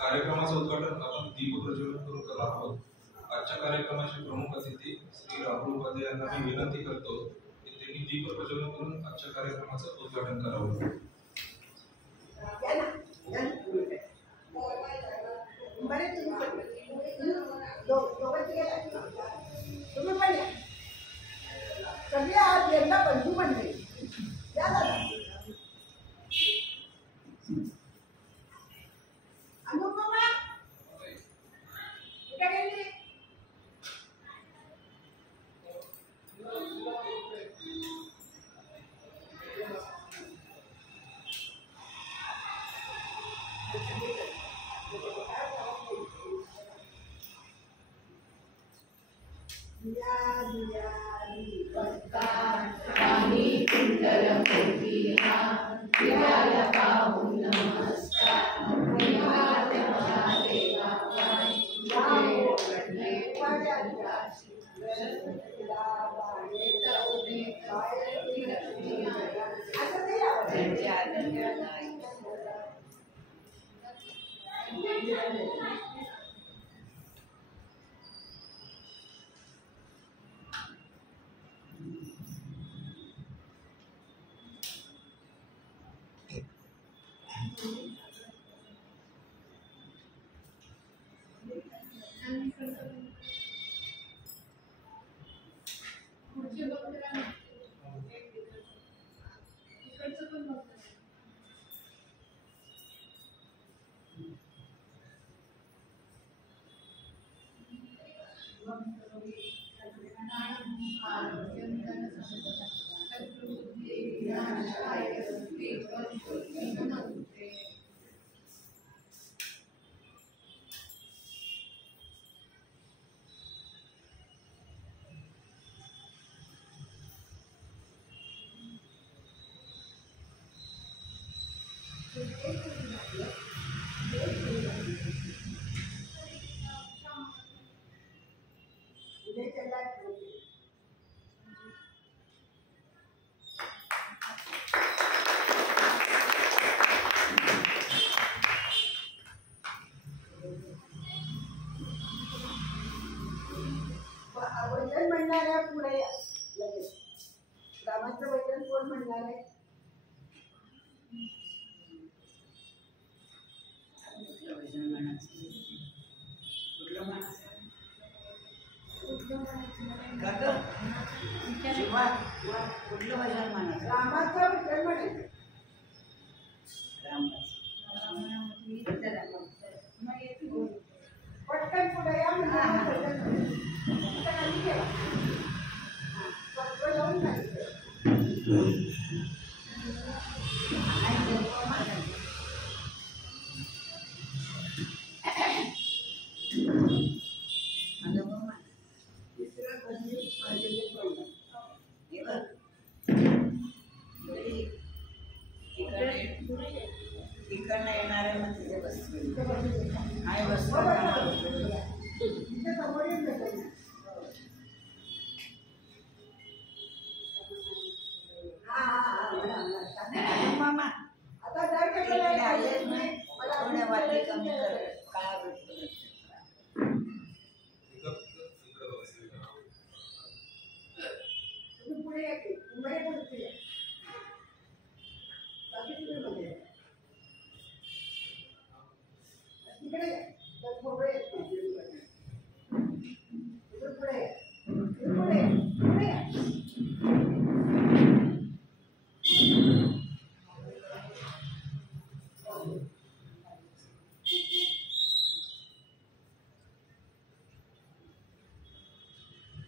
कार्यक्रमाचं उद्घाटन आपण दीप प्रज्वलन करून करत आहोत. आजच्या कार्यक्रमाचे प्रमुख अतिथी श्री राहुल उपाध्याय यांना मी विनंती करतो की त्यांनी दीप प्रज्वलन करून आजच्या कार्यक्रमाचं उद्घाटन करावं. सगळे आज यंदा बंधू म्हणले या दादा अनुपमा कुठे गेली? वचन म्हणणाऱ्या पुढे लगेच रामाचं वचन कोण म्हणणार आहे? रामाचं वचन म्हणायचं. पटकन पुढे या तिसरं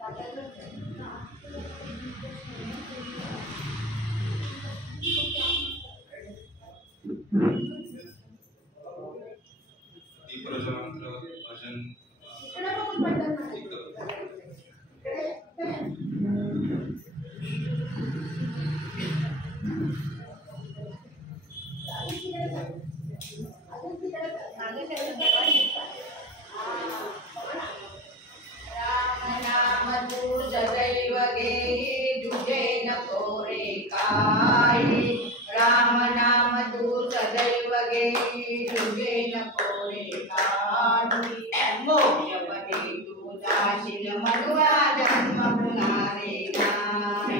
दीपप्रज्वलनानंतर भजन नाम तू सदैव घेई तुझे नको रे काही राम नाम तू सदैव घेई तुझे नको रे काही मोक्षपदी तू जाशील मनुआ जन्म पुन्हा रे नाही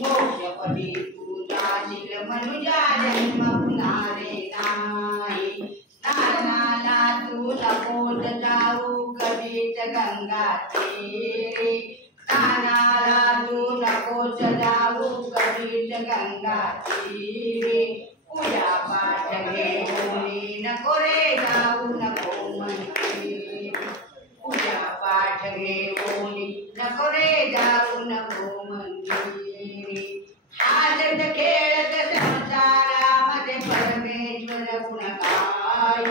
मोक्षपदी तू जाशील मनुजा जन्म पुन्हा रे नाही नाना तू लपोत जाऊ कधीच गंगा तीरी नानाला तू लपोत जाऊ कधीच गंगा तीरी पूजा पाठ घेऊन नको रे जाऊ नको मंदिरी पूजा पाठ घेऊन नको रे जाऊ नको मंदिरी हाजत खेळत संसारामध्ये परमेश्वर गुणगाई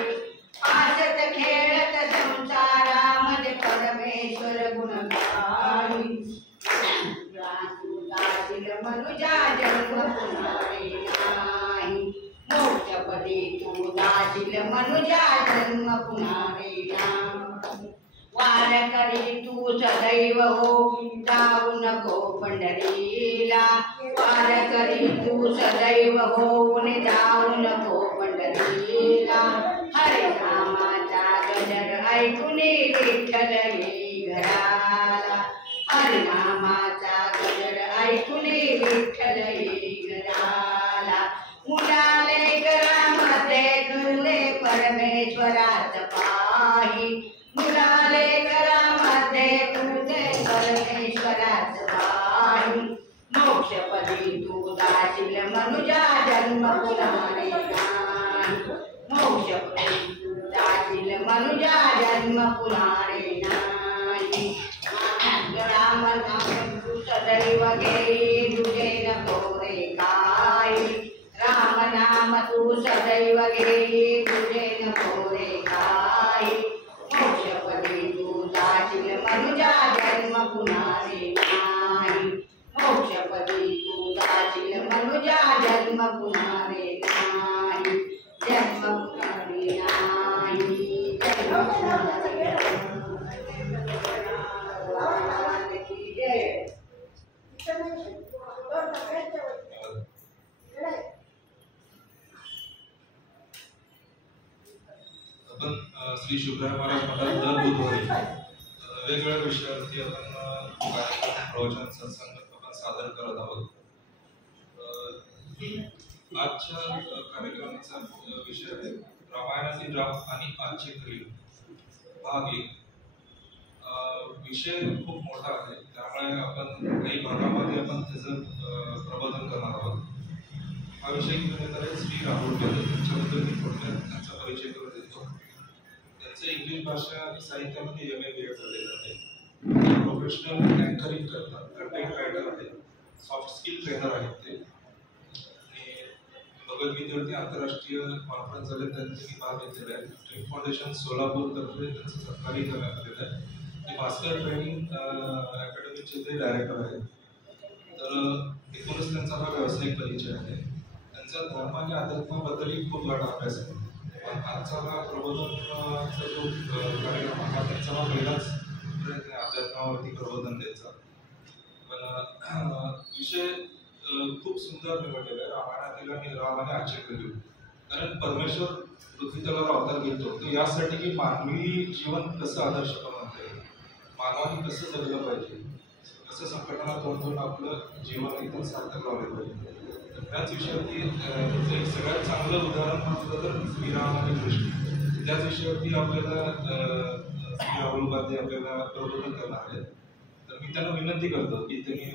हाजत खेळत संसारामध्ये परमेश्वर गुणगाई जाशील मनुजा जन्म पुन्हा रे नाही मोक्षपदी तू जाशील मनुजा जन्म पुन्हा रे नाही वार करी तू सदैव हो जाऊ नको पंढरीला वार करी तू सदैव होऊन जाऊ नको पंढरीला हरे नामाचा गजर ऐकून विठ्ठल येई घराला हरे नामाचा गजर ऐकून विठ्ठल येई घराला मुलाले घरामध्ये तुले परमेश्वराच पाही मुलाले घरामध्ये तुझे परमेश्वराच पाही मोक्षपदी तू जाशील मनुजा जन्म पुन्हा रे नाही मोक्षपदी तू जाशील मनुजा जन्म पुन्हा रे नाही राम नाम तू सदैव घेई तुझे नको रे काही राम नाम तू सदैव घेई तुझे नको रे काही मोक्षपदी तू जाशील मनुजा जन्म पुन्हा रे नाही मोक्षपदी तू जाशील मनुजा जन्म पुन्हा रे नाही जन्म पुन्हा रे नाही जन्म पुन्हा रे आपण श्री शुभराय महाराज मंडळ दर बुधवारी वेगवेगळ्या विषयावरती आपण कार्यक्रम प्रवचन सत्संग आपण सादर करत आहोत. आजच्या कार्यक्रमाचा विषय आहे रामायणातील राम आणि आजचे कलियुग भाग 1. विषय खूप मोठा आहे त्यामुळे आपण काही भागामध्ये आपण त्याचं प्रबोधन करणार आहोत. हा विषय घेण्यात आला श्री राहुल त्यांच्याबद्दल मी थोडक्यात त्यांचा परिचय करून देतो. त्यांचं इंग्लिश भाषा आणि साहित्यामध्ये MA झालेलं आहे. प्रोफेशनल अँकरिंग करतात, कंटेंट रायटर आहेत, सॉफ्ट स्किल ट्रेनर आहेत ते. आणि भगवद्गीतेवरती आंतरराष्ट्रीय कॉन्फरन्स झाले त्यांनी भाग घेतलेला आहे. ड्रीम फाउंडेशन सोलापूर तर्फे त्यांचं सहकार्य करण्यात आलेलं आहे. ते भास्कर ट्रेनिंग अकॅडमीचे ते डायरेक्टर आहेत. तर एकूणच त्यांचा हा व्यावसायिक परिचय आहे. त्यांचा धर्म आणि अध्यात्माबद्दलही खूप वाढ अभ्यास आहे. पण आजचा हा प्रबोधनचा जो कार्यक्रम हा त्यांचा हा पहिलाच प्रयत्न आहे अध्यात्मावरती प्रबोधन द्यायचा. पण विषय खूप सुंदर निवडलेला आहे रामायणातील आणि राम आणि आजचे कलियुग. कारण परमेश्वर पृथ्वी तलावर अवतार घेतो तो यासाठी की मानवी जीवन कसं आदर्श बनवता येईल, मानवाने कसं जगलं पाहिजे, कसं संकटांना तोंड देऊन आपलं जीवन एकदम सार्थक लावलं पाहिजे. त्याच विषयावरती एक सगळ्यात चांगलं उदाहरण म्हटलं तर श्रीराम आणि कृष्ण. त्याच विषयावरती आपल्याला श्री राहुल उपाध्याय आपल्याला प्रबोधन करणार आहेत. तर मी त्यांना विनंती करतो की त्यांनी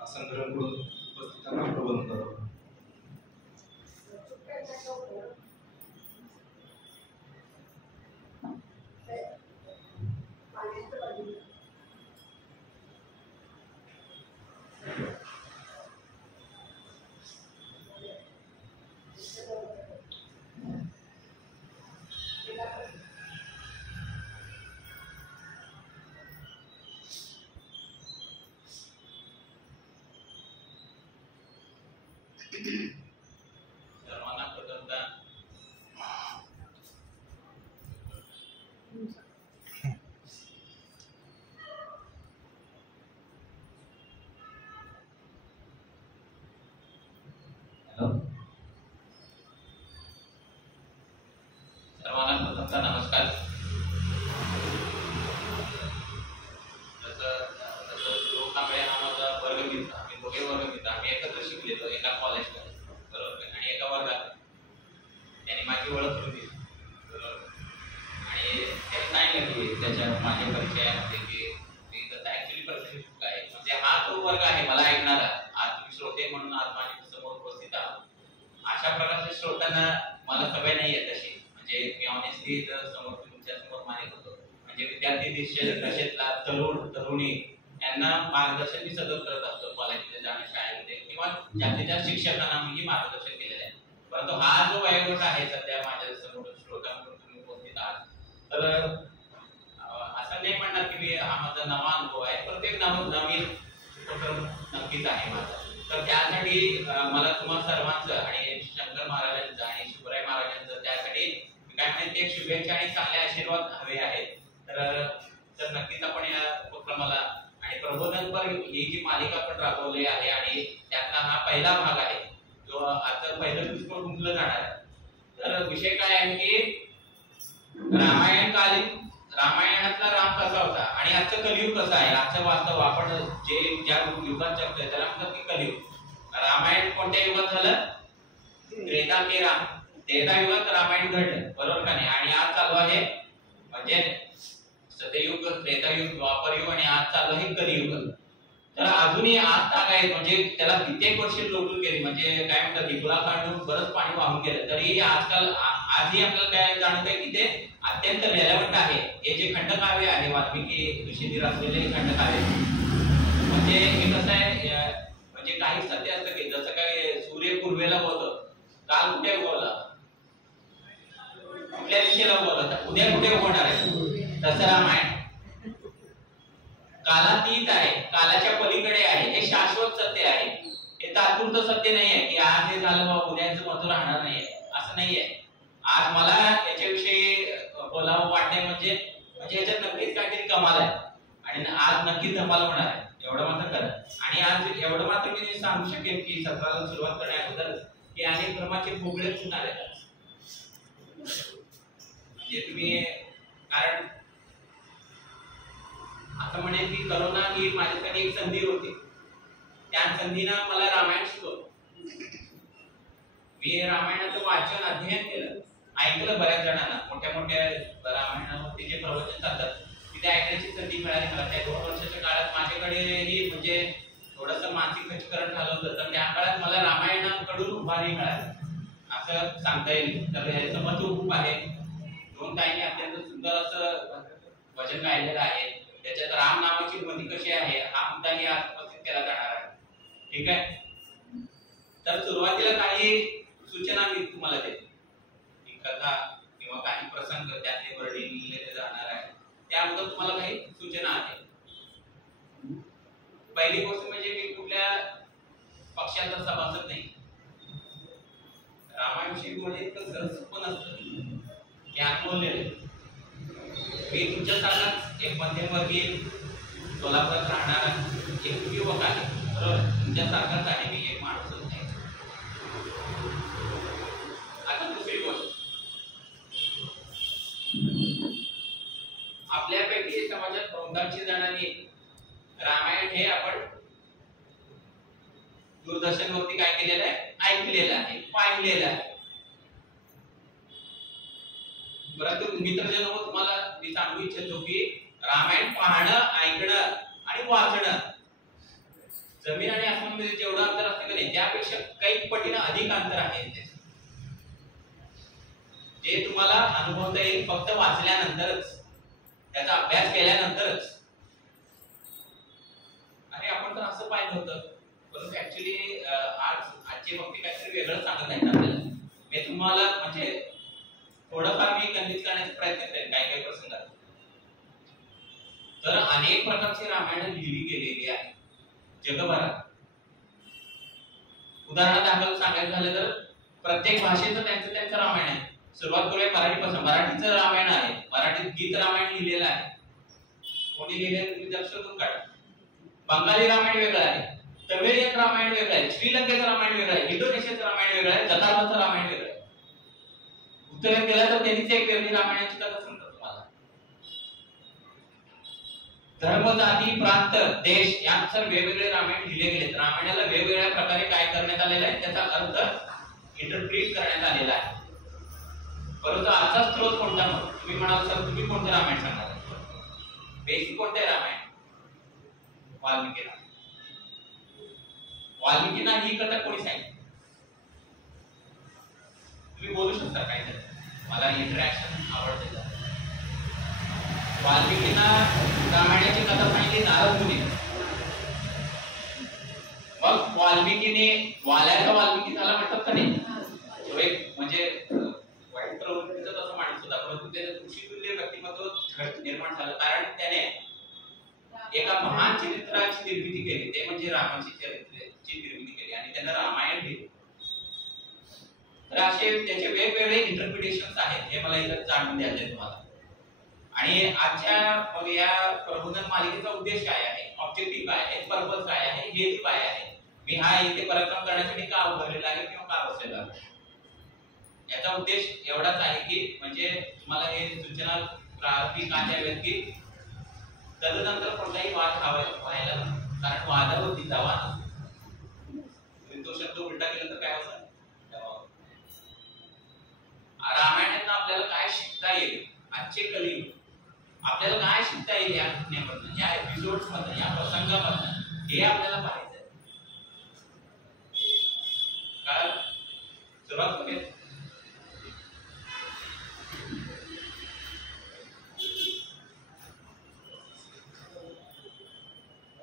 आसन ग्रहण करून उपस्थितांना प्रबोधन करावं. सर्वांना प्रथमतः नमस्कार. लोकांकडे हा माझा वर्गमित्र, आम्ही दोघे वर्गमित्र, आम्ही एकत्र शिकलेलो एका कॉलेजमध्ये, बरोबर, आणि एका वर्गात. त्यांनी माझी ओळख करून दिली, बरोबर, आणि त्याने सांगितलं की त्याच्या माझ्या परिचयामध्ये की त्याचा ऍक्च्युली परिचय काय आहे, म्हणजे हा तो वर्ग आहे मला ऐकणारा. आज तुम्ही श्रोते म्हणून आज माझ्या समोर उपस्थित आहात. अशा प्रकारच्या श्रोत्यांना मला सवय नाही आहे तशी, म्हणजे मी ऑनेस्टली समोर तुमच्या समोर मानित होतो. म्हणजे विद्यार्थी दशेतला तरुणी यांना मार्गदर्शन मी सतत करत असतो कॉलेजमध्ये जाण्या शाळेमध्ये, किंवा जास्तीत जास्त शिक्षकांना मी मार्गदर्शन केलेलं आहे. परंतु हा जो वयोगट आहे सध्या माझ्या समोर श्रोत्यांकडून तुम्ही उपस्थित आहात, तर असं नाही म्हणणार की मी हा माझा नवा अनुभव आहे, प्रत्येक नवीन उपक्रम नक्कीच आहे माझा. तर त्यासाठी मला तुम्हा सर्वांचं आणि शंकर महाराजांचं आणि शिवराय महाराजांचं त्यासाठी काय म्हणते एक शुभेच्छा आणि चांगले आशीर्वाद हवे आहेत. तर नक्कीच आपण या उपक्रमाला आणि प्रबोधनपर ही जी मालिका आपण राबवली आहे आणि त्यातला हा पहिला भाग आहे जो आता पहिलं पुष्प गुंतलं जाणार आहे. तर विषय काय आहे की रामायणातला राम कसा होता आणि आजचं कलियुग कसं आहे, आजचं वास्तव आपण ज्या युगात जगतोय त्याला म्हणतात की कलियुग. रामायण कोणत्या युगात झालं? त्रेतायुगात रामायण घडलं, बरोबर का नाही? आणि आज चालू आहे म्हणजे सत्ययुग, त्रेतायुग, द्वापरयुग आणि आज चालू आहे कलियुग. तर अजूनही आज ताग आहे, म्हणजे त्याला कित्येक वर्ष लोटून गेली, म्हणजे काय म्हणतात दिपुला काढून बरंच पाणी वाहून गेलं, तरी आजही आपल्याला काय जाणवत आहे की ते अत्यंत रेलेव्हंट आहे. हे जे खंडकाव्य आहे वाल्मिकी ऋषींनी रचलेले खंडकाव्य, म्हणजे हे कसं आहे, म्हणजे काही सत्य असतं की जसं काय सूर्य पूर्वेला बोलतो, काल कुठे उगवला, कुठल्या दिशेला उगवला, उद्या कुठे उगवणार आहे, तसं रामायण कालातीत आहे, कालाच्या पलीकडे आहे. हे शाश्वत सत्य आहे, हे तात्पुरत सत्य नाही आहे की आज हे झालं बाबा उद्याचं महत्व राहणार नाही, असं नाही आहे. आज मला याच्याविषयी बोलावं वाटणे म्हणजे याच्यात नक्कीच काहीतरी कमाल आहे आणि आज नक्कीच धमाल होणार आहे, एवढं मात्र खरं. आणि आज एवढं मात्र मी सांगू शकेन की सत्राला सुरुवात करण्याबद्दल की अनेक धर्माचे भोगळे फुटणार आहेत. म्हणजे तुम्ही, कारण असं म्हणेन की करोना ही माझ्यासाठी एक संधी होती, त्या संधीनं मला रामायण शिकवलं. मी रामायणाचं वाचन अध्ययन केलं, ऐकलं बऱ्याच जणांना, मोठ्या रामायणावरती जे प्रवचन चालतात तिथे ऐकण्याची संधी मिळाली मला. त्या 2 वर्षाच्या काळात माझ्याकडे म्हणजे थोडंसं मानसिक खच्चीकरण झालं होतं, तर त्या काळात मला रामायणाकडून उभारी मिळाली असं सांगता येईल. तर याचं महत्व खूप आहे. 2 ताईंनी अत्यंत सुंदर असं वचन गायलेलं आहे. त्याच्यात राम नामाची ध्वनी कशी आहे हा मुद्दाही आज उपस्थित केला जाणार आहे. ठीक आहे, तर सुरुवातीला काही सूचना मी तुम्हाला देतो. कथा किंवा काही प्रसंग त्यातले वर्णिले जाणार आहे, त्याबद्दल तुम्हाला काही सूचना आहेत. पहिली गोष्ट म्हणजे मी कुठल्या पक्षाचा सभासद नाही. रामायणविषयी बोलणे इतकं सरस पण असतं की बोललेलं. मी तुमच्यासारखाच एक मध्यमवर्गीय सोलापुरात राहणारा एक युवक आहे, बरोबर, तुमच्यासारखाच आहे मी, एक माणूसच नाही. आता दुसरी गोष्ट, आपल्यापैकी समाजात बहुतांशी जणांनी रामायण हे आपण दूरदर्शनवरती काय केलेलं आहे, ऐकलेलं आहे, पाहिलेलं आहे. परंतु मित्रजन हो, तुम्हाला मी सांगू इच्छितो की रामायण पाहणं, ऐकणं आणि वाचणं, जमीन आणि आसमानामध्ये जेवढं अंतर असतं की नाही त्यापेक्षा काही पटीनं अधिक अंतर आहे. जे तुम्हाला अनुभवता येईल फक्त वाचल्यानंतरच, त्याचा अभ्यास केल्यानंतरच. अरे आपण तर असं पाहिलं होतं, परंतु ऍक्च्युली आजचे वक्ते काहीतरी वेगळं सांगत आहेत आपल्याला. मी तुम्हाला म्हणजे थोडंफार मी कन्व्हिन्स करण्याचा प्रयत्न करेन काही प्रसंगात. तर अनेक प्रकारची रामायण लिहिली गेलेली आहे जगभरात. उदाहरणादाखल सांगायचं झालं तर प्रत्येक भाषेचं त्यांचं रामायण आहे. सुरुवात करूया मराठीपासून. मराठीचं रामायण आहे, मराठीत गीत रामायण लिहिलेलं आहे. कोणी लिहिलेलं तुम्ही जर शोधून काढा. बंगाली रामायण वेगळं आहे, तमिळियन रामायण वेगळं आहे, श्रीलंकेचं रामायण वेगळं आहे, इंडोनेशियाचं रामायण वेगळं आहे, जकार्ताचं रामायण वेगळं आहे. उत्तरेत गेला तर त्यांनीच एक वेगळी रामायणाची कथा सांगतात तुम्हाला. धर्म, जाती, प्रांत, देश यांचं वेगवेगळे रामायण लिहिले गेलेत. रामायणाला वेगवेगळ्या प्रकारे काय करण्यात आलेलं आहे, त्याचा अर्थ इंटरप्रिट करण्यात आलेला आहे. परंतु आजचा स्रोत कोणता? तुम्ही म्हणाल सर तुम्ही कोणतं रामायण सांगणार? बेसिक कोणतं आहे रामायण? वाल्मिकी रामायण. वाल्मिकींना ही कथा कोणी सांगितली? तुम्ही बोलू शकता काय तर, मला इंटरॅक्शन आवडते. वाल्मिकींना रामायणाची कथा सांगितली नारद मुनी. मग वाल्मिकीने वाल्याचा वाल्मिकी झाला म्हणतात का नाही? तो एक म्हणजे वाईट प्रवृत्तीचा तसा माणूस होता, परंतु त्याचं ऋषितुल्य व्यक्तिमत्व निर्माण झालं कारण त्याने एका महान चरित्राची निर्मिती केली, ते म्हणजे रामाची चरित्राची निर्मिती केली आणि त्यानं रामायण लिहिलं. तर असे त्याचे वेगवेगळे इंटरप्रिटेशन्स आहेत, हे मला इथं जाणून द्यायचं आहे तुम्हाला. आणि आजच्या या प्रबोधन मालिकेचा उद्देश काय आहे, ऑब्जेक्टिव्ह काय आहे, पर्पज काय आहे, हेतू काय आहे, मी हा इथे पराक्रम करण्यासाठी का उभारलेला आहे किंवा का बसलेला आहे, याचा उद्देश एवढाच आहे की म्हणजे तुम्हाला हे सूचना प्रारंभी का द्याव्यात की तदनंतर कोणताही वाद व्हायला, कारण वादावर दिसावा नसतो. तो शब्द उलटा केला तर काय होतं? रामायणातून आपल्याला काय शिकता येईल, आजचे कलियुग आपल्याला काय शिकता येईल या घटनेमधून, या एपिसोड्स मधून, या प्रसंगामधून, हे आपल्याला पाहायचं आहे. कारण सुरुवात करूया.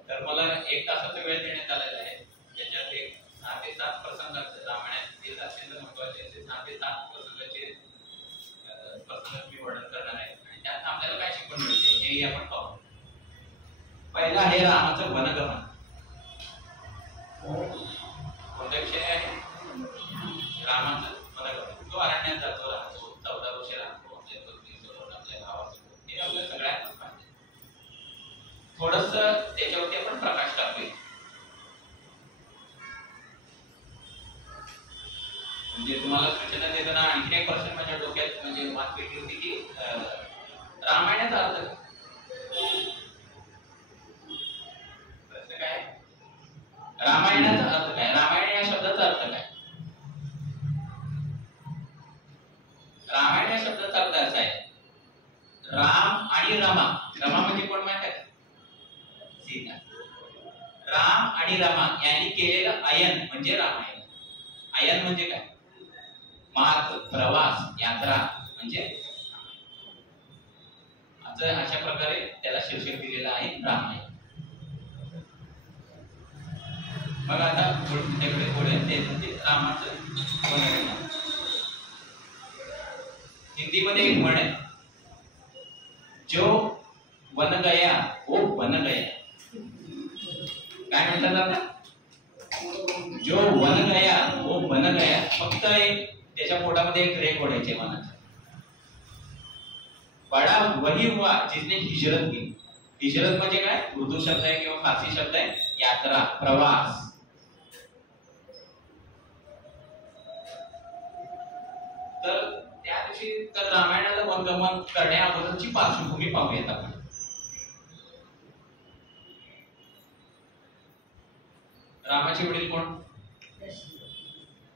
तर मला 1 तासाचा वेळ देण्यात आलेला आहे, त्याच्यात एक 6 ते 7 प्रसंगाचे रामायणातील अत्यंत महत्त्वाचे असे 6 ते 7 प्रसंगाचे प्रसंग मी वर्णन करणार आहे आणि त्यात आपल्याला काय शिकवण मिळते हेही आपण पाहू. पहिला आहे रामाचं वनगमन. कोणता विषय आहे? रामाचं वनगमन. तो अरण्यात जातो, राहतो, 14 वर्ष राहतो, आपल्या पत्नीसोबत, आपल्या भावासोबत. हे आपल्या सगळ्यांनाच माहिती आहे. थोडस त्याच्यावरती आपण प्रकाश टाकूया. म्हणजे तुम्हाला सूचना देताना आणखी एक प्रश्न माझ्या डोक्यात म्हणजे मात पेटली होती की रामायणाचा अर्थ प्रश्न काय? रामायणाचा अर्थ काय? रामायण या शब्दाचा अर्थ काय? रामायण या शब्दाचा अर्थ असा आहे, राम आणि रमा. रमा म्हणजे कोण माहिती आहे? सीता. राम आणि रमा यांनी केलेलं अयन म्हणजे रामायण. अयन म्हणजे काय? मार्ग, प्रवास, यात्रा म्हणजे अशा प्रकारे त्याला शीर्षक दिलेलं आहे रामायण. मग आता त्याकडे पुढे ते म्हणजे रामाचं वनगमन. हिंदीमध्ये एक म्हण आहे, जो वन गया वो बन गया. काय म्हणतात आता? जो वन गया वो बन गया. फक्त एक त्याच्या पोटामध्ये एक रेख ओढायचे मनात. बडा वही हुआ जिसने हिजरत की. हिजरत म्हणजे काय? उर्दू शब्द आहे किंवा फारसी शब्द आहे, यात्रा, प्रवास. तर त्या दिवशी तर रामायणाला वनगमन करण्या अगोदरची पार्श्वभूमी पाहूयात आपण. रामाचे वडील कोण?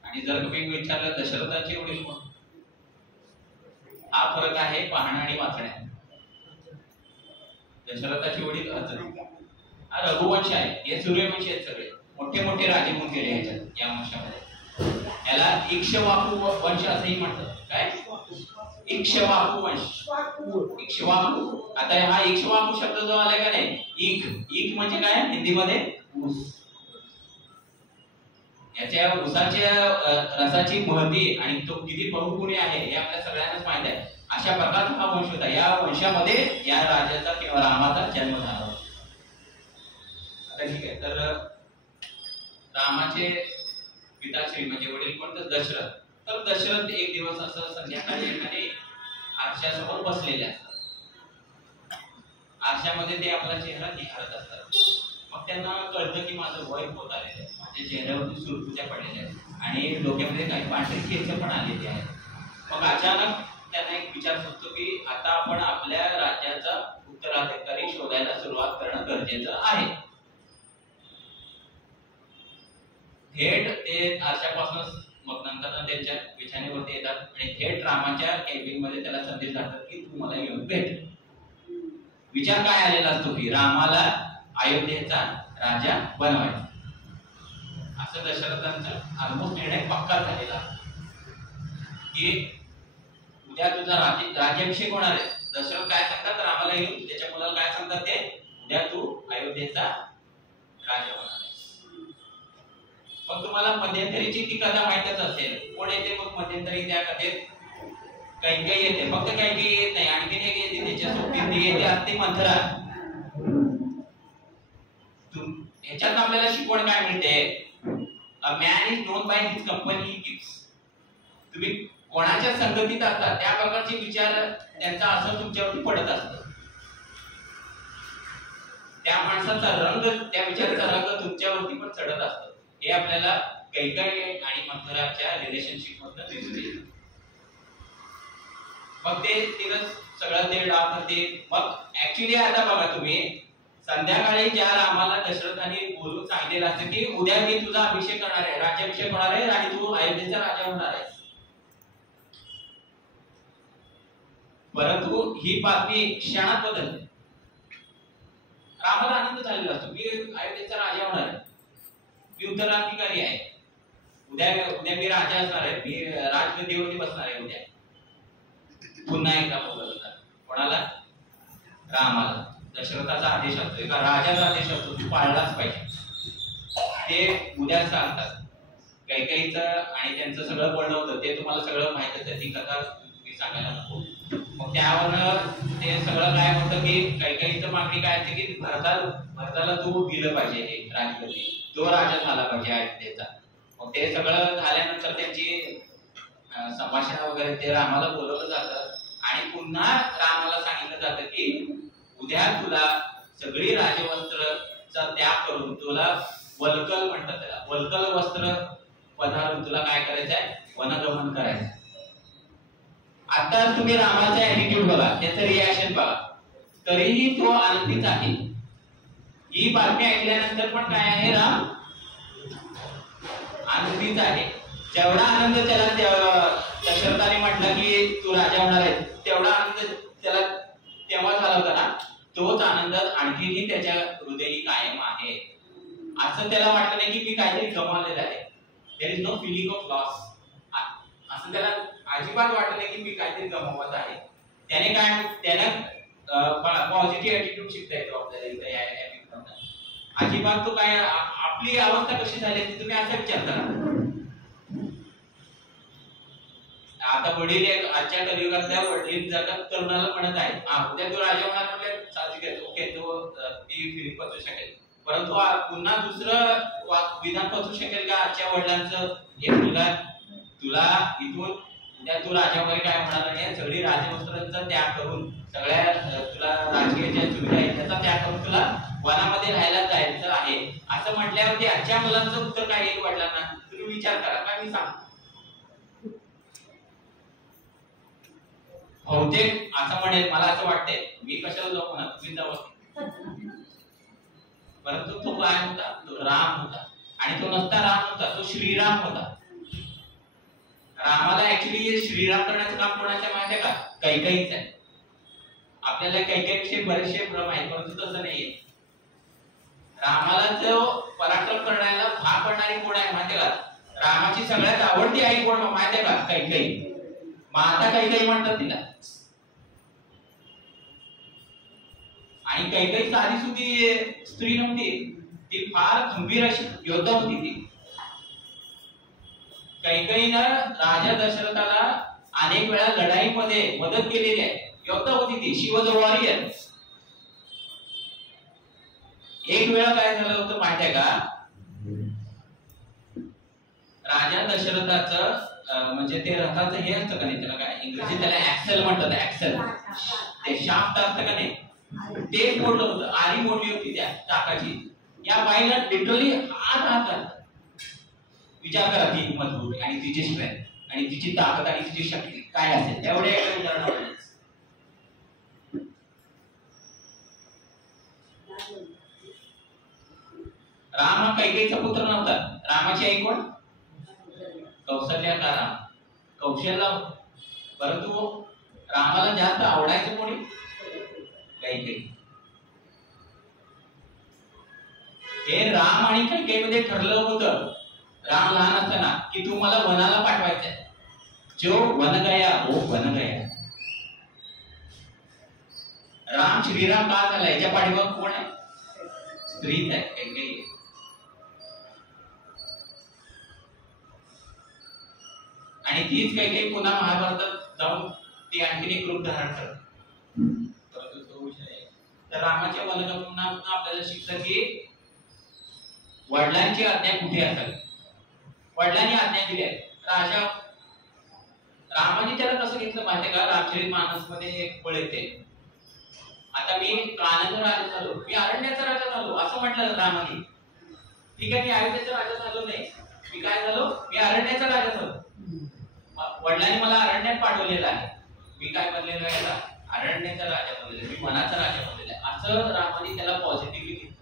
आणि जर तुम्ही विचारलं दशरथाचे वडील कोण? हा फरक आहे पाहणं आणि वाचण्यात. दशरथाचे वडील हा रघुवंश आहे, हे सूर्यवंशी आहेत सगळे. मोठे मोठे राजे होऊन गेले ह्याच्यात, या वंशामध्ये. याला इक्ष्वाकु वंश असंही म्हणतात. काय? इक्ष्वाकु वंश. इक्ष्वाकु. आता हा इक्ष्वाकु शब्द जो आलाय का नाही, इक म्हणजे काय हिंदीमध्ये? ऊस. याच्या ऊसाच्या रसाची महती आणि तो किती बहुगुणी आहे हे आपल्या सगळ्यांनाच माहित आहे. अशा प्रकारचा हा वंश होता. या वंशामध्ये या राजाचा किंवा रामाचा जन्म झाला होता. आता ठीक आहे, तर रामाचे पिताश्री म्हणजे वडील कोण तर दशरथ. तर दशरथ एक दिवस असं संध्याकाळी एखादी आरशासमोर बसलेले असतात. आरशामध्ये ते आपला चेहरा निहाळत असतात. मग त्यांना कळतं की माझं वय होत आलेलं आहे, माझ्या चेहऱ्यावरती सुरकुत्या पडलेल्या आहेत आणि डोक्यामध्ये काही पांढरी केस पण आलेली आहेत. मग अचानक त्यांना एक विचार सुचतो की आता आपण आपल्या राज्याचा उत्तराधिकारी शोधायला सुरुवात करणं गरजेचं आहे. थेट ते आरशापासून मग नंतर त्यांच्या बिछाण्यावरती येतात आणि थेट रामाच्या कॅबिन मध्ये त्याला संदेश जातात की तू मला येऊन भेट. विचार काय आलेला असतो की रामाला अयोध्येचा राजा बनवायचा. असं दशरथांचा ऑलमोस्ट निर्णय पक्का झालेला की उद्या तुझा राज्याभिषेक होणार आहे. दशरथ काय सांगतात रामाला येऊन, त्याच्या मुलाला काय सांगतात ते उद्या तू अयोध्येचा राजा होणार आहे. मग तुम्हाला मध्यंतरीची ती कथा माहितच असेल. कोण येते मग मध्यंतरी त्या कथेत? कैकेयी येते. फक्त कैकेयी येत नाही, आणखीन एक येते त्याच्या सोबतीत ती येते असते मंथरा. ह्याच्यात आपल्याला शिकवण काय मिळते? A man is known by his company he keeps. तुम्ही कोणाच्या संगतीत असतात त्या प्रकारचे विचार त्यांचा असं तुमच्यावरती पडत असतं. त्या माणसाचा रंग, त्या विचाराचा रंग तुमच्यावरती पण चढत असतो. हे आपल्याला कैकेयी आणि मंथराच्या रिलेशनशिप मधनं दिसून येतं. मग ते तिथं सगळं ते डाव करते. मग ऍक्च्युली आता बघा तुम्ही, संध्याकाळी ज्या रामाला दशरथाने बोलून सांगितलेलं असतं की उद्या मी तुझा अभिषेक करणार आहे, राज्याभिषेक होणार आहे आणि तू अयोध्येचा राजा होणार आहे. परंतु ही बातमी क्षणात बदलते. रामाला आनंद झालेला असतो, मी अयोध्येचा राजा होणार आहे, मी उत्तराधिकारी आहे, उद्या मी राजा असणार आहे, मी राजगद्दीवरती बसणार आहे उद्या. पुन्हा एकदा बोलवतात कोणाला? रामाला. दशरथाचा आदेश असतो, एका राजाचा आदेश असतो, तो पाळलाच पाहिजे. ते उद्या सांगतात. कैकेयीचं आणि त्यांचं सगळं बोलणं होतं ते तुम्हाला सगळं माहितच आहे, ती कथा मी सांगायला नको. मग त्यावरनं ते सगळं काय होतं की कैकेयीचं मागणी काय असते की भरताला तू दिलं पाहिजे हे राजगद्दी, तो राजा झाला पाहिजे अयोध्येचा. मग ते सगळं झाल्यानंतर त्यांची संभाषण वगैरे ते रामाला बोलवलं जातं आणि पुन्हा रामाला सांगितलं जातं की उद्या तुला सगळी राजवस्त्रचा त्याग करून तुला वल्कल म्हणतात, त्याला वल्कल वस्त्र पधारून तुला काय करायचंय? वनगमन करायचं. आता तुम्ही रामाचा ऍटिट्यूड बघा, त्याचं रिॲक्शन बघा. तरीही तो आनंदीच आहे. ही बातमी ऐकल्यानंतर पण काय आहे? राम आनंदीच आहे. जेवढा आनंद त्याला दशरथाने म्हटलं की तू राजा होणार आहे, तेवढा आनंद त्याला तेव्हा झाला होता ना, तोच आनंद आणखीही त्याच्या हृदयी कायम आहे. असं त्याला वाटलं नाही की मी काहीतरी गमावलेलं आहे. There is no feeling of loss. असं त्याला अजिबात वाटलं नाही की मी काहीतरी गमावत आहे. त्याने पॉझिटिव्ह ऍटिट्यूड शिकता येतो आपल्याला या मित्रांना. अजिबात तो काय आपली अवस्था कशी झाली तुम्ही असा विचार करा. आता वडील आजच्या कलियुगातल्या वडील जगात तरुणाला म्हणत आहे उद्या तो राजा होणार म्हणजे साहजिक आहे, ओके तो ती फिलिंग पचू शकेल. परंतु पुन्हा दुसरं विधान पचू शकेल का आजच्या वडिलांचं? एक मुलगा तुला इथून उद्या तू राजा वगैरे काय होणार नाही, सगळी राजवस्त्रांचा त्याग करून सगळ्या तुला राजकीय ज्या सुविधा आहेत त्याचा त्याग करून तुला वनामध्ये राहायला जायचं आहे असं म्हटल्यावरती आजच्या मुलांचं उत्तर काय येईल वडिलांना? तुम्ही विचार करा. काय मी सांगतो बहुतेक असं म्हणेल, मला असं वाटतंय मी कशाला जाऊ म्हणा, तुम्ही जाऊ. परंतु तो काय होता? तो राम होता. आणि तो नसता राम होता, तो श्रीराम होता. रामाला ऍक्च्युली श्रीराम करण्याचं काम कोणाचं माहिती आहे का? कैकेयीच आहे. आपल्याला कैकेयीविषयी बरेचसे भ्रम आहेत, परंतु तसं नाहीये. रामाला जो पराक्रम करण्याला भाग पडणारी कोण आहे माहिती आहे का? रामाची सगळ्यात आवडती आई कोण माहिती आहे का? कैकेयी. माता कैकेयी म्हणतात तिला. आणि कैकेयी साधी सुधी स्त्री नव्हती, ती फार खंबीर अशी योद्धा होती. ती कैकेयीनं राजा दशरथाला अनेक वेळा लढाईमध्ये मदत केलेली आहे. योद्धा होती ती, शी वॉज अ वॉरियर. एक वेळा काय झालं होतं माहिती आहे का? राजा दशरथाचं म्हणजे ते रथाचं हे असतं का नाही, त्याला काय इंग्रजी त्याला ऍक्सेल म्हणतात, ऍक्सेल, ते शाफ्ट असतं का नाही, ते मोडलं होतं, आरी मोडली होती त्या चाकाची. या बाईला लिटरली 8 हात. विचार करा ती मजबूत आणि तिची स्ट्रेंथ आणि तिची ताकद आणि तिची शक्ती काय असेल. एवढे एक उदाहरण. राम हा कैकेयीचा पुत्र नव्हता. रामाची आई कोण? कौशल्या का राम? कौशल्या. परंतु रामाला जास्त आवडायचं कोणी? कैकेयी. हे राम आणि कैकेयीमध्ये ठरलं होतं, राम लहान असताना, की तू मला वनाला पाठवायचंय. जो वन गया वो वन गया. राम श्रीराम का झाला याच्या पाठीमाग कोण आहे? स्त्रीच आहे, कैकेयी. आणि तीच कैकेयी पुन्हा महाभारतात जाऊन ती आणखीन एक रूप धारण करते. परंतु तो विषय आहे. तर रामाच्या वनगमनातून आपल्याला शिकतं की वडिलांची आज्ञा कुठे असावी. वडिलांनी आज्ञा दिली आहे. राजा रामाने त्याला कसं घेतलं माहितीये का? रामचरित मध्ये एक पळ येते, आता मी कानचा राजा झालो, मी अरण्याचा राजा झालो असं म्हटलं रामाने. ठीक आहे, मी अयोध्येचा राजा झालो नाही, मी काय झालो? मी अरण्याचा राजा झालो. वडिलांनी मला अरण्यात पाठवलेलं आहे, मी काय बनलेलो आहे? अरण्याचा राजा बनलेलो, मी वनाचा राजा बनलेलो आहे, असं रामाने त्याला पॉझिटिव्हली घेतलं.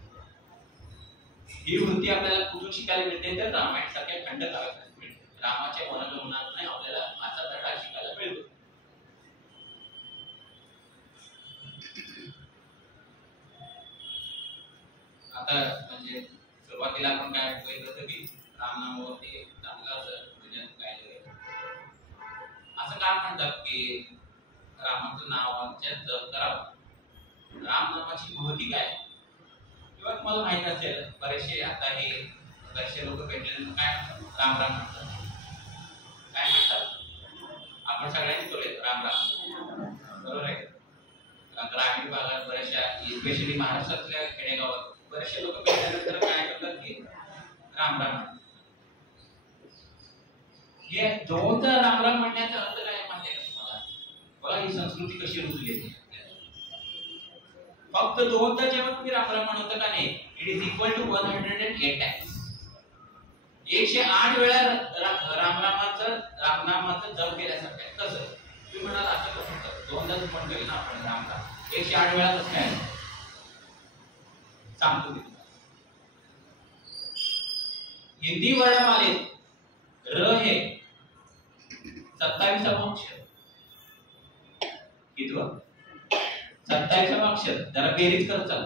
ही वृत्ती आपल्याला कुठून शिकायला मिळते? तर रामायण सारख्या खंडकाव्यातून मिळते. रामाच्या वनगमनातून आपल्याला असा धडा शिकायला मिळतो. आता म्हणजे सुरुवातीला आपण काय बघितलं होतं की रामनामावरती चांगलं असं पूजन काय असं का म्हणतात की रामाचं नावाच्या जप करावं. रामनामाची महती काय? किंवा तुम्हाला माहित असेल, बरेचसे आता हे बरेचसे लोक भेटले काय म्हणतात? राम राम म्हणतात. काय म्हणतात? आपण सगळ्यांनी बोलूया राम राम, बरोबर आहे. ग्रामीण भागात बऱ्याचशा, स्पेशली महाराष्ट्रातल्या खेडेगावात बरेचसे लोक भेटल्यानंतर काय करतात की राम राम. हे दोनदा राम राम म्हणण्याचा अर्थ काय माहिती आहे तुम्हाला? बघा ही संस्कृती कशी रुजली आहे. फक्त दोनदा जेव्हा तुम्ही राम राम म्हणता का नाही, it is equal to 108 times. 108 वेळा रामनामाचं जप केल्यासारखं आहे. कसं तुम्ही म्हणाल असं कसं? दोनदा पण केलं ना आपण राम राम, 108 वेळा कसं काय? सांगतो मी तुम्हाला. हिंदी वर्णमालेत र हे 27वां अक्षर. कितवं? 27वां अक्षर. जरा बेरीज करत चाल.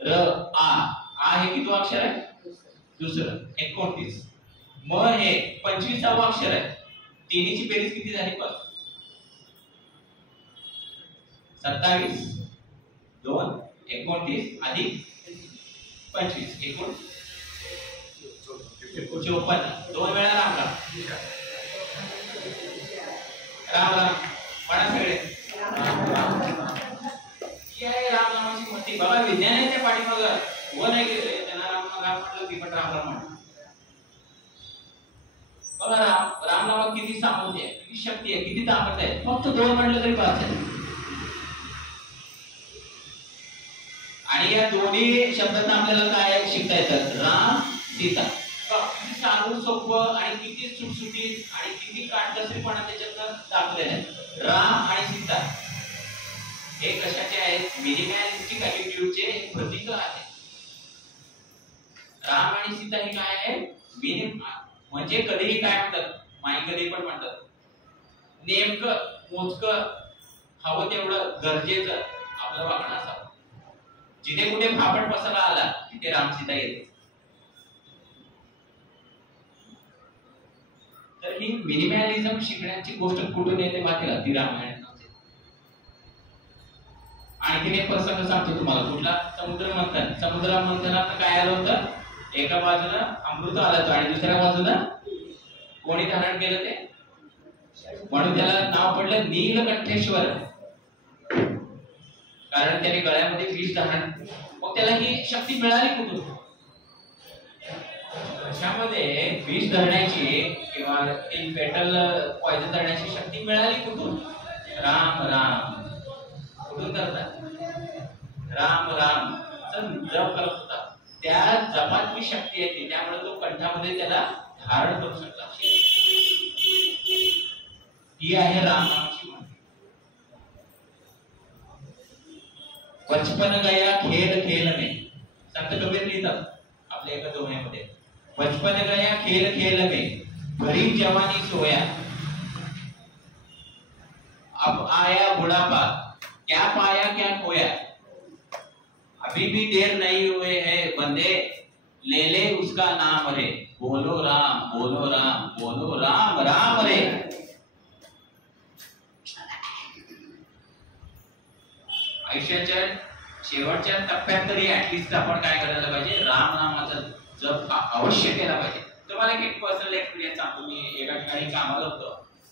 र आ हे कितवं अक्षर आहे? दुसरं. 29. म हे 25वां अक्षर आहे. तिन्हीची बेरीज किती झाली? बघ. 27 2 29 अधिक 25 एकूण 54. 2 वेळा राम राम. राम राम म्हणा सगळे. राम नामाची महती बघा. विज्ञानाच्या पाठीमागं व नाही गेले, त्यांना राम राम म्हटलं की पण राम राम म्हणा. बघा राम नामात किती सामर्थ्य आहे, किती शक्ती आहे, किती ताकद आहे. फक्त 2 म्हटलं तरी बास आहे. आणि या दोन्ही शब्दांना आपल्याला काय शिकता येतात? राम सीता. किती साधं सोपं आणि किती सुटसुटीत आणि किती काटकसरीपणा त्याच्यात दाखवलेला आहे. राम आणि सीता हे कशाचे आहेत? मिनिमॅलिस्टिक ॲटिट्यूडचे प्रतीक आहे. राम आणि सीता हे काय आहे? म्हणजे कधीही काय म्हणतात, माई कधी पण म्हणतात, नेमकं मोजकं हवं तेवढं गरजेचं आपलं वागणं असावं. जिथे कुठे फापट पसरला आला तिथे राम सीता येते. तर ही मिनिमॅलिझम शिकण्याची गोष्ट कुठून येते माहिती का? ती रामायणात. आणखीन एक प्रसंग सांगतो तुम्हाला. कुठला? समुद्र मंथन. समुद्र मंथनात काय आलं होतं? एका बाजूला अमृत आलं होतं आणि दुसऱ्या बाजूला कोणी धारण केलं ते? म्हणून त्याला नाव पडलं नीलकंठेश्वर, कारण त्याने गळ्यामध्ये विष धारण. मग त्याला ही शक्ती मिळाली कुठून? कशामध्ये विष धरण्याची किंवा इन पेटल पॉइझन धरण्याची शक्ती मिळाली कुठून? राम राम. कुठून करतात? राम राम जप करत होता. त्या जपात जी शक्ती येते त्यामुळे तो कंठामध्ये त्याला धारण करू शकला. ही आहे राम नामाची माहिती. बचपन गया खेल खेल में, संत कबीर लिहितात आपल्या एका दोह्यामध्ये, बचपन गया खेल खेल में भरी जवानी सोया, अब आया बुढ़ापा क्या पाया क्या खोया, अभी भी देर नहीं हुए है बंदे ले ले उसका नाम रे, बोलो राम बोलो राम बोलो राम राम रे. आयुष्याच्या शेवटच्या टप्प्यात तरी ऍटलिस्ट आपण काय करायला पाहिजे? राम नामाचा जप अवश्य केला पाहिजे. तुम्हाला एक पर्सनल एक्सपिरियन्स सांगतो. मी एका ठिकाणी कामाला होतो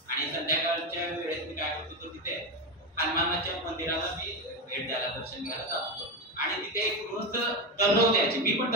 आणि संध्याकाळच्या वेळेस मी काय करतो तो तिथे हनुमानाच्या मंदिराला मी भेट द्यायला दर्शन घ्यायला जात होतो आणि तिथे एक गृहस्थ दररोज यायचे. मी पण